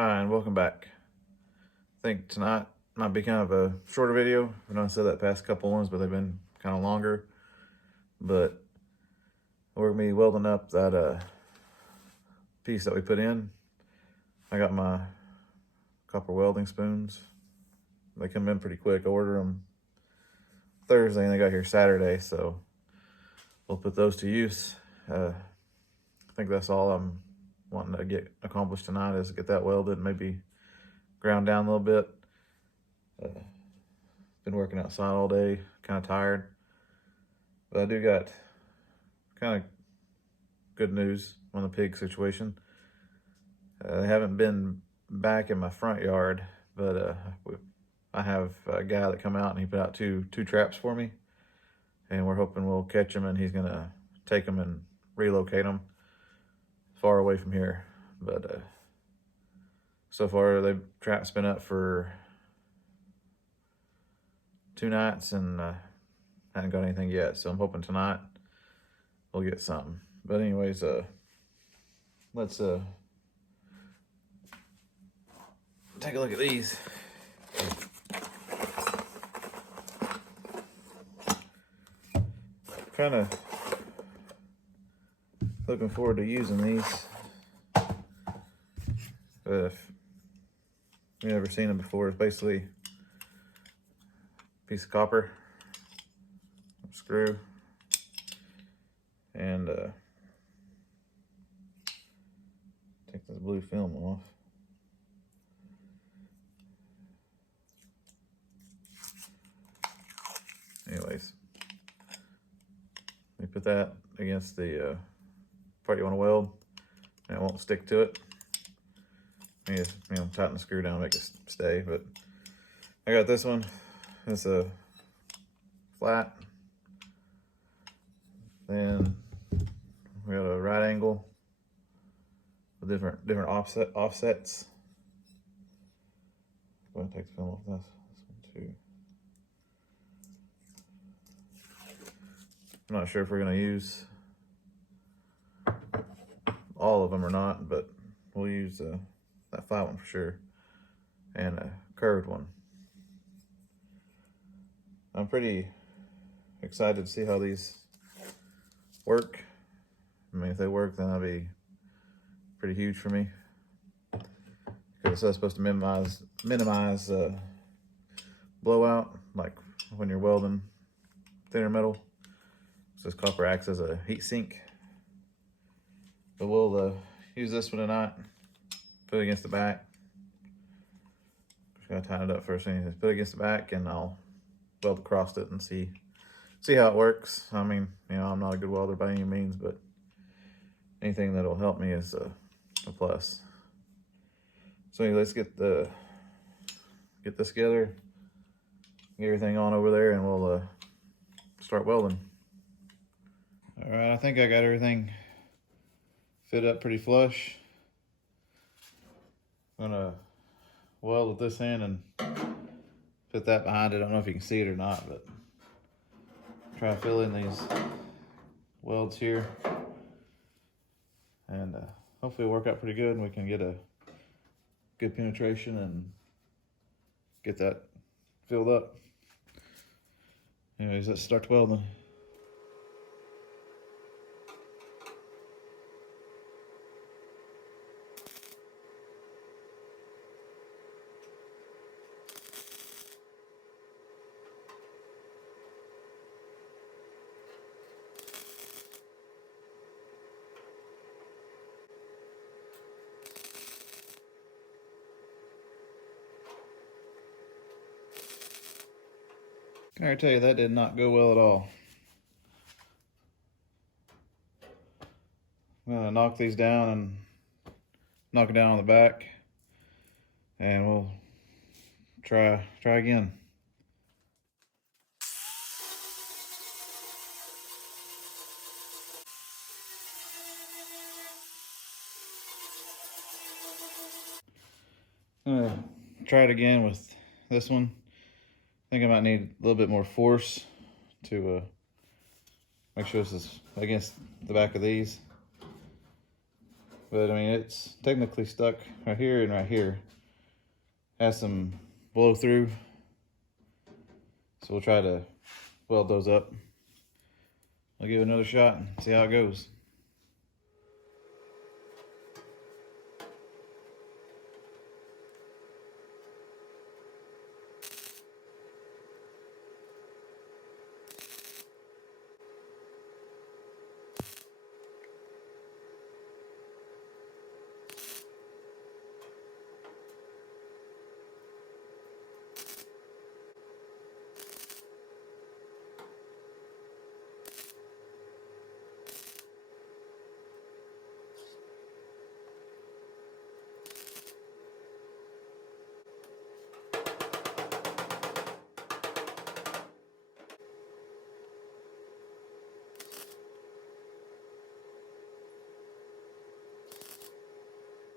Hi, and welcome back. I think tonight might be kind of a shorter video. I know I said that past couple ones, but they've been kind of longer. But we're gonna be welding up that piece that we put in. I got my copper welding spoons. They come in pretty quick. I ordered them Thursday and they got here Saturday, so we'll put those to use. I think that's all I'm wanting to get accomplished tonight, is get that welded, maybe ground down a little bit. Been working outside all day, kind of tired, but I do got kind of good news on the pig situation. They haven't been back in my front yard, but I have a guy that come out and he put out two traps for me, and we're hoping we'll catch him, and he's gonna take them and relocate them far away from here. But so far the trap's been up for 2 nights and haven't got anything yet, so I'm hoping tonight we'll get something. But anyways, let's take a look at these. Kind of looking forward to using these, but if you've never seen them before, it's basically a piece of copper, screw, and take this blue film off. Anyways, you put that against the part you want to weld, and it won't stick to it. You just, tighten the screw down, make it stay. But I got this one. It's a flat. Then we got a right angle with different offsets. Go ahead and take the film off this. This one too. I'm not sure if we're gonna use all of them or not, but we'll use that flat one for sure, and a curved one. I'm pretty excited to see how these work. I mean, if they work, then that'll be pretty huge for me, because it's supposed to minimize blowout, like when you're welding thinner metal. So this copper acts as a heat sink. But we'll use this one tonight. Put it against the back. Just gotta tighten it up first. Anyways, put it against the back, and I'll weld across it and see how it works. I mean, I'm not a good welder by any means, but anything that'll help me is a plus. So anyway, let's get this together, get everything on over there, and we'll start welding. All right, I think I got everything fit up pretty flush. I'm gonna weld with this end and put that behind it. I don't know if you can see it or not, but try to fill in these welds here, and hopefully it'll work out pretty good, and we can get a good penetration and get that filled up. Anyways, let's start welding. I can tell you that did not go well at all. I'm gonna knock these down and knock it down on the back, and we'll try again. I'm gonna try it again with this one. I think I might need a little bit more force to make sure this is against the back of these. But I mean, it's technically stuck right here and right here. Has some blow through. So we'll try to weld those up. I'll give it another shot and see how it goes.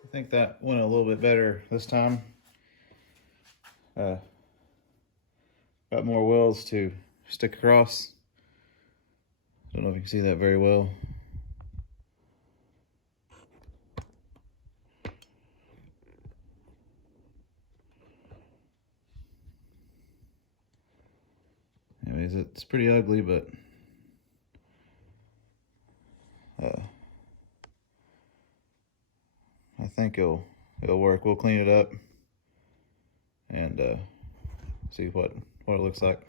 I think that went a little bit better this time. Got more welds to stick across. Don't know if you can see that very well. Anyways, it's pretty ugly, but I think it'll work. We'll clean it up and see what it looks like.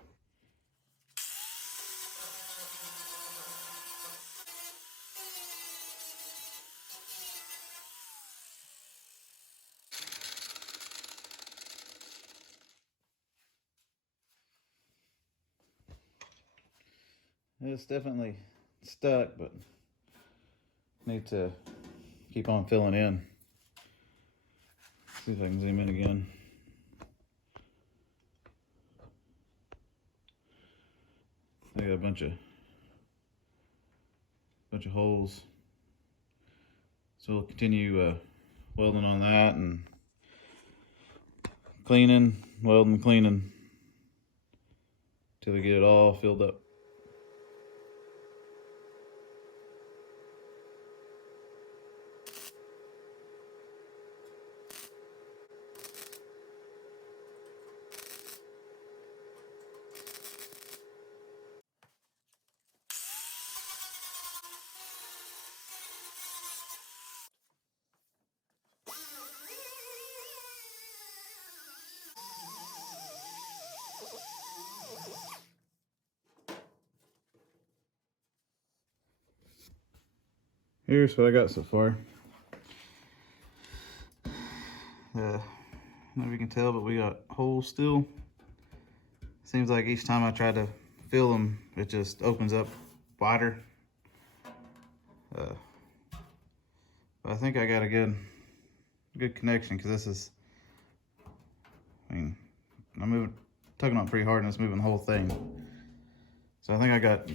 It's definitely stuck, but need to keep on filling in. See if I can zoom in again. I got a bunch of holes. So we'll continue welding on that and cleaning, welding, cleaning till we get it all filled up. Here's what I got so far. I don't know if you can tell, but we got holes still. Seems like each time I try to fill them, it just opens up wider. But I think I got a good connection, because this is, I mean, I'm tugging on pretty hard and it's moving the whole thing. So I think I got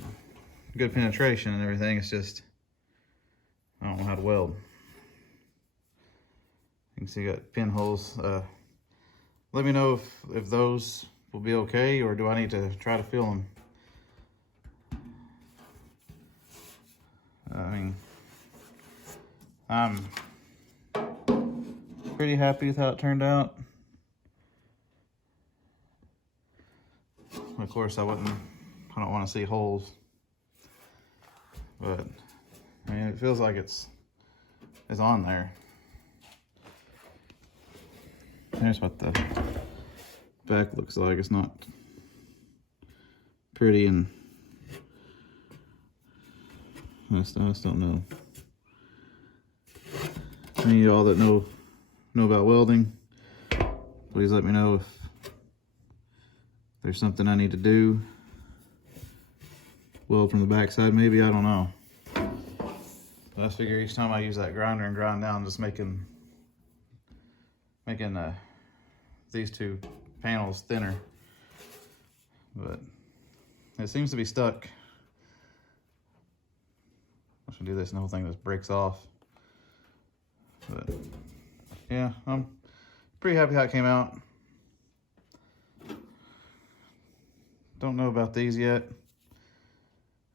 good penetration and everything. It's just, I don't know how to weld. You can see I got pinholes. Let me know if those will be okay, or do I need to try to fill them? I mean, I'm pretty happy with how it turned out. Of course, I don't want to see holes, but I mean, it feels like it's on there. Here's what the back looks like. It's not pretty, and I just don't know. Any of y'all that know about welding, please let me know if there's something I need to do. Weld from the backside, maybe, I don't know. But I figure each time I use that grinder and grind down, just making these two panels thinner. But it seems to be stuck. I should do this and the whole thing just breaks off. But yeah, I'm pretty happy how it came out. Don't know about these yet.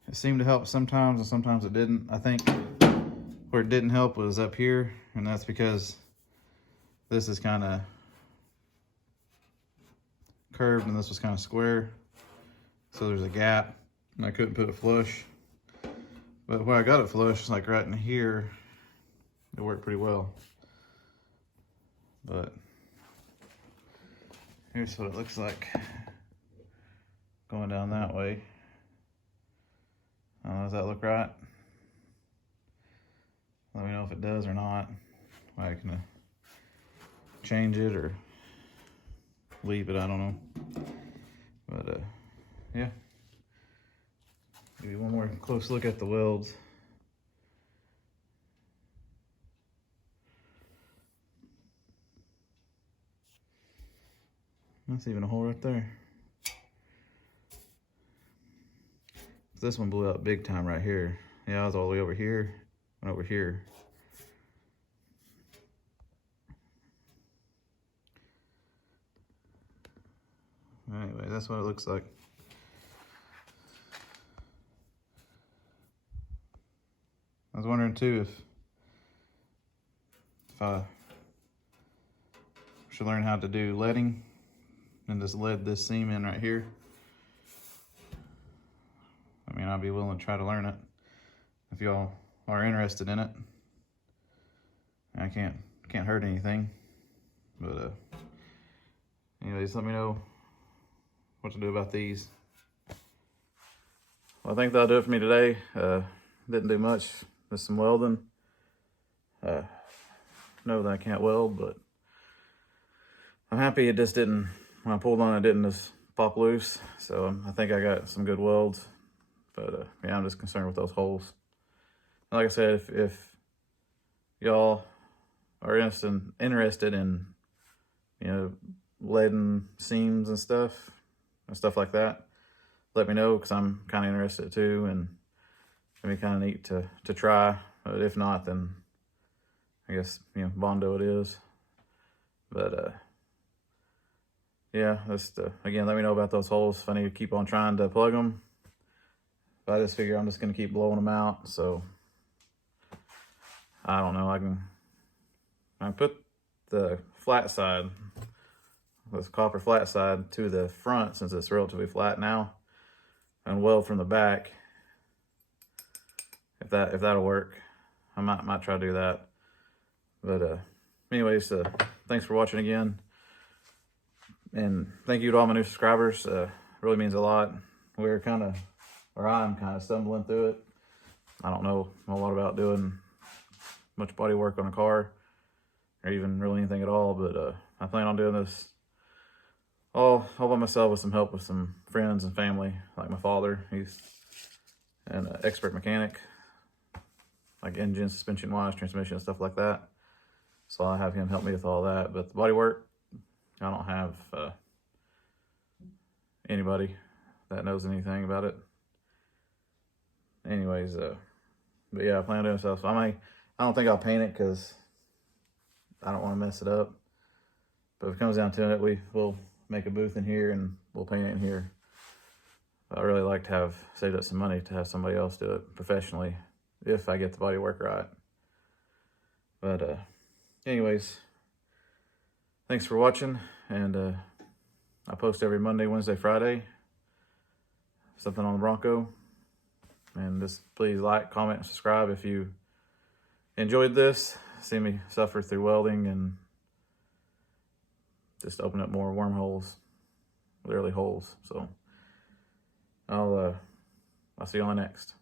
It seemed to help sometimes and sometimes it didn't. I think Where it didn't help was up here, and that's because this is kind of curved and this was kind of square. So there's a gap, and I couldn't put it flush. But where I got it flush, like right in here, it worked pretty well. But here's what it looks like going down that way. I don't know, does that look right? Let me know if it does or not. I can change it or leave it, I don't know. But yeah. Give you one more close look at the welds. That's even a hole right there. This one blew out big time right here. Yeah, I was all the way over here and over here. Anyway, that's what it looks like. I was wondering too if I should learn how to do leading and just lead this seam in right here. I mean, I'd be willing to try to learn it if y'all are interested in it. I can't hurt anything. But anyways, let me know what to do about these. Well, I think that'll do it for me today. Didn't do much. Just some welding. Know that I can't weld, but I'm happy it just didn't, when I pulled on it, didn't just pop loose. So I think I got some good welds. But yeah, I'm just concerned with those holes. And like I said, if y'all are interested in, you know, leading seams and stuff like that, let me know, because I'm kind of interested too, and it'd be kind of neat to try. But if not, then I guess, you know, Bondo it is. But yeah, just again, let me know about those holes if I need to keep on trying to plug them. But I just figure I'm just gonna keep blowing them out. So I don't know. I can put the flat side, this copper flat side, to the front since it's relatively flat now, and weld from the back. If that'll work, I might try to do that. But anyways, thanks for watching again, and thank you to all my new subscribers. Really means a lot. I'm kind of stumbling through it. I don't know a lot about doing much body work on a car, or even really anything at all, but I plan on doing this all by myself with some help with some friends and family, like my father. He's an expert mechanic, like engine, suspension wise, transmission, stuff like that. So I'll have him help me with all that. But the body work, I don't have anybody that knows anything about it. Anyways, but yeah, I plan on doing stuff. So I don't think I'll paint it because I don't want to mess it up. But if it comes down to it, we'll make a booth in here and we'll paint it in here. I really like to have saved up some money to have somebody else do it professionally if I get the body work right. But anyways, thanks for watching, and I post every Monday, Wednesday, Friday, something on the Bronco. And just please like, comment, and subscribe if you enjoyed this. See me suffer through welding and just open up more wormholes, literally holes. So I'll see you on the next.